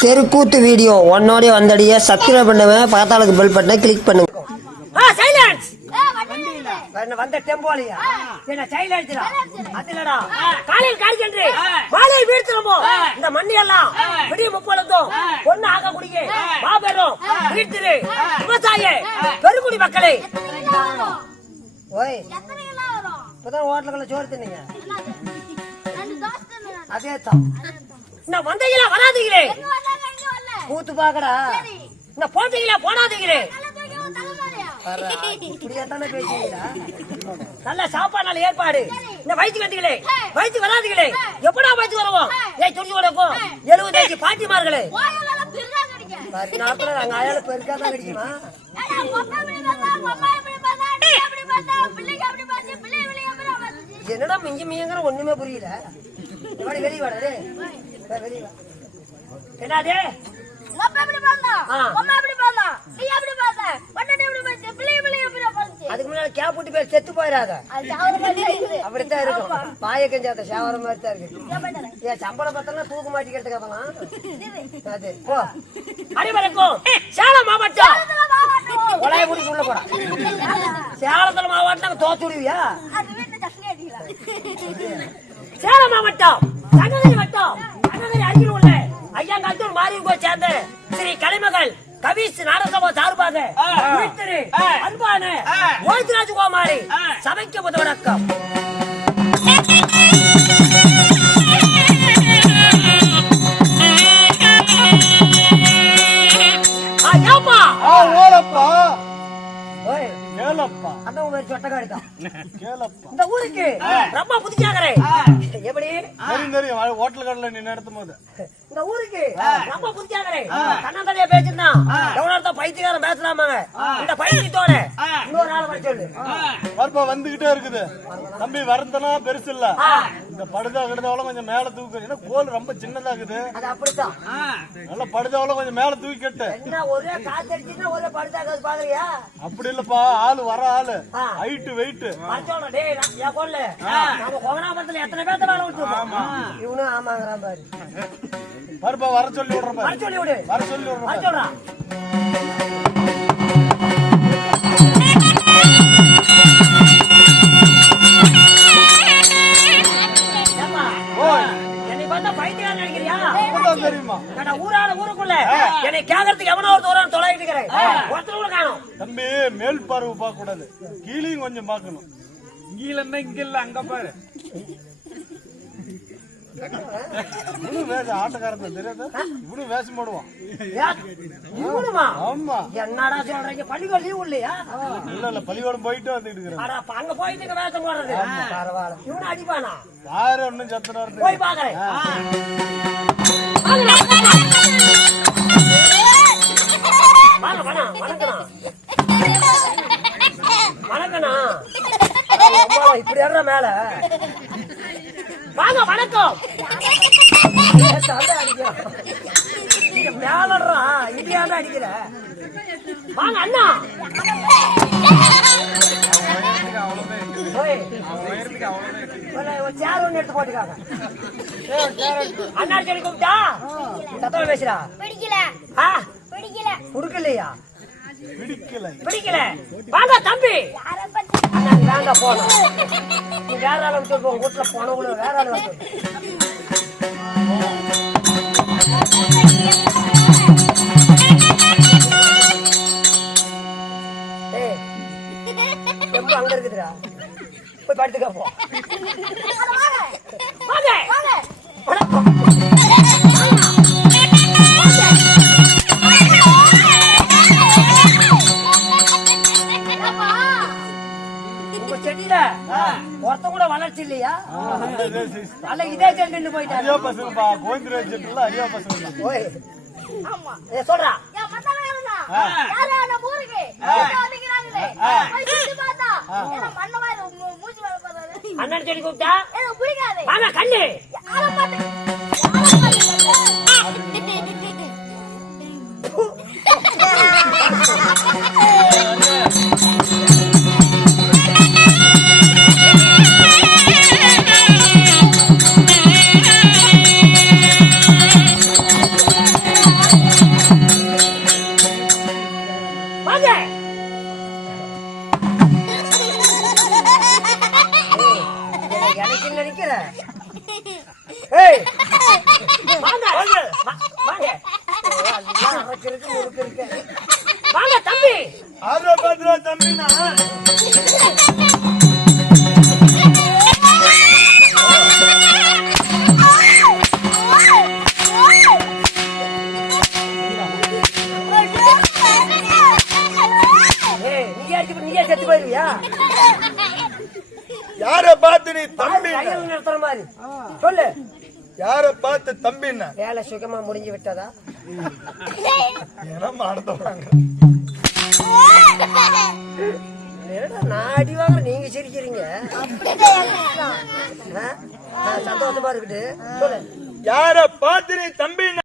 தெருக்கூத்து வீடியோ. உன்னோடய வந்தடிய சப்ஸ்கிரைப் பண்ணுவேன் பக்கத்தாளுக்கு பெல் பட்டனை கிளிக் பண்ணுங்க. சைலன்ஸ் வந்த- டெம்போலியா காலையில் காய்கன்று மாலை வீழ்த்தினமோ? இந்த மண்ணி எல்லாம் விடிய பொண்ணு ஆக குடிக்க மாபெரும் விவசாய பெருங்குடி மக்களே. ஓய் இப்பதான் ஹோட்டலுக்குள்ள சோறு தின்னீங்க. அதே தான் இந்த வந்தீங்களா? வராதீங்களே. கூத்து பாக்கடா இந்த போட்டீங்களா? போனாதீங்களே நல்ல சாப்பாடு நல்ல ஏற்பாடு. இந்த வயிற்று வந்தீங்களே? வயிற்று வராதீங்களே. எப்படா வயிற்று வருவோம்? ஏய் துணி உடக்கும் எழுபத்தஞ்சு பாட்டிமார்களே. நாட்கள் நாங்க அயால பெருக்கா தான் கிடைக்குமா? என்னடா மிஞ்சி மியங்கிற ஒண்ணுமே புரியல. வெளிய வாடா வெளிய வா. அதுக்கு முன்னாடி கேப் விட்டு பேர் செத்து போயிடாத. அப்படித்தான் இருக்கும். பாய கஞ்சாத்த சேவர மாதிரி தான் இருக்கு ஏன் சம்பளம் பார்த்தா தூக்கு மாட்டிக்கிறதுக்கு அது போ. சேலம் மாவட்டம். கொலைய குடிக்கு உள்ள போடா. சேலத்துல மாவட்டம் தோத்து விடுவியா? சேலம் மாவட்டம் தங்ககிரி வட்டம் தங்ககிரி அருகில் உள்ள ஐயாங்காத்தூர் மாரியங்கோ சேர்ந்த ஸ்ரீ கலைமகள் கவிஸ் நாடசபா சார்பாக அன்பான ஓய்திராஜ் கோமாரி. சபைக்கு முத வணக்கம். கேளப்பா. அதான் உங்க சொட்டக்காரி தான். கேளப்பா. இந்த ஊருக்கு ரொம்ப புதுச்சாகிறேன் எப்படி? தெரியும் தெரியும். ஹோட்டல் கடையில் நீ நடத்தும் போது. இந்த ஊருக்கு ரொம்ப புத்தியாகிறேன் கண்ணந்தடியா பேசிருந்தான் எவ்வளவு பைத்தியக்காரன் பேசலாமாங்க? இந்த பைத்தியத்தோட இன்னொரு ஆள் வர சொல்லு. பருப்பா வந்துகிட்டே இருக்குது. தம்பி வரந்தனா பெருசு இல்ல. இந்த படுதா கிடுதாவெல்லாம் கொஞ்சம் மேல தூக்கு. ஏன்னா கோல் ரொம்ப சின்னதா இருக்குது அது அப்படித்தான். நல்ல படுதாவெல்லாம் கொஞ்சம் மேல தூக்கி கட்டு. என்ன ஒரே காத்தடிச்சுன்னா ஒரே படுத்தாக்காது பாக்குறியா? அப்படி இல்லப்பா. ஆளு வர ஆளு ஹைட்டு வெயிட் மறைச்சோட டேய் நான் நம்ம எத்தனை பேர்த்த வேலை விட்டுருக்கோம் இவனும் ஆமாங்கிறான் பாரு. பருப்பா வர சொல்லி விடுறேன் வர பாரு. சொல்லி விடு. வர சொல்லி வர விடுறேன் சொல்றான் ஏம்மா, என்னை கேக்குறதுக்கு எவனோ ஒரு தூரம் தொலைகிட்டு இருக்கிறேன் ஒருத்தர் கூட காணும். தம்பி மேல் பார்வை பார்க்க கூடாது கீழையும் கொஞ்சம் பார்க்கணும். இங்கீழன்னா இங்க இல்ல அங்க பாரு. இவனு வேஷம் ஆட்டக்காரன் தெரியாத? இவனு வேஷம் போடுவான். இவனுமா? ஆமா. என்னடா சொல்றீங்க? பள்ளிக்கூடம் லீவ் இல்லையா? இல்ல இல்ல பள்ளிக்கூடம் போயிட்டு வந்துட்டு இருக்கிறேன். அங்க போயிட்டு வேஷம் போடுறது. பரவாயில்ல இவனு அடிப்பானா? யாரு ஒன்னும் சத்துனாரு போய் பாக்குறேன் வாங்க வணக்கம் வணக்கம் வணக்கண்ணா. அம்மா, இப்படி ஏறுற மேல? வாங்க வணக்கம். இங்க மேலடுறா இந்தியாவில் அடிக்கிற வாங்க அண்ணா. ஓய் ஒரு- ஒரு சேர் ஒன்று எடுத்து போட்டுக்காங்க அண்ணா சொல்லி கூப்பிட்டா? சத்தம் பேசுறா பிடிக்கல. ஆ, பிடிக்கல. குடுக்கலையா பிடிக்கல. பிடிக்கல. வாங்க தம்பி. யார பத்தி அண்ணா நீ வேங்க போனோம் நீ வேற ஆள் விட்டு உங்க வீட்டுல போன கூட வேற ஆள் வந்து ஏய் ரொம்ப அங்க இருக்குதுடா போய் படுத்துக்க போ வாங்க. வாங்க வளர்ச்சி இல்லையா. அல்ல இதே செடி நின்று போயிட்டாரு ஓய் ஆமா. சொல்றா. யாரு நம்ம ஊருக்கு? வந்துக்கிறாங்களே. போய் சுத்தி பார்த்தா, மண்ணை மாதிரி மூஞ்சி மேல பார்த்தாரு. அண்ணன் சொல்லி கூப்பிட்டா? எனக்கு பிடிக்காது. வாங்க கண்ணு. யாரை பார்த்து- யாரை பார்த்து. போங்க எனக்கு நினைக்கிற ஏய் வாங்க வாங்க வாங்க வாங்க தம்பி ஆரோக்கியம் தம்பி நான் யார பார்த்து நீ தம்பி கையில் நிறுத்துற மாதிரி? சொல்லு. யார பார்த்து தம்பின்னா? வேலை சுகமா முடிஞ்சு விட்டதா? ஏன்னா மாடத்தோறாங்க நான் அடி வாங்குற நீங்க சிரிக்கிறீங்க? சந்தோஷமா இருக்குது சொல்லு. யார பார்த்து நீ தம்பின்னா?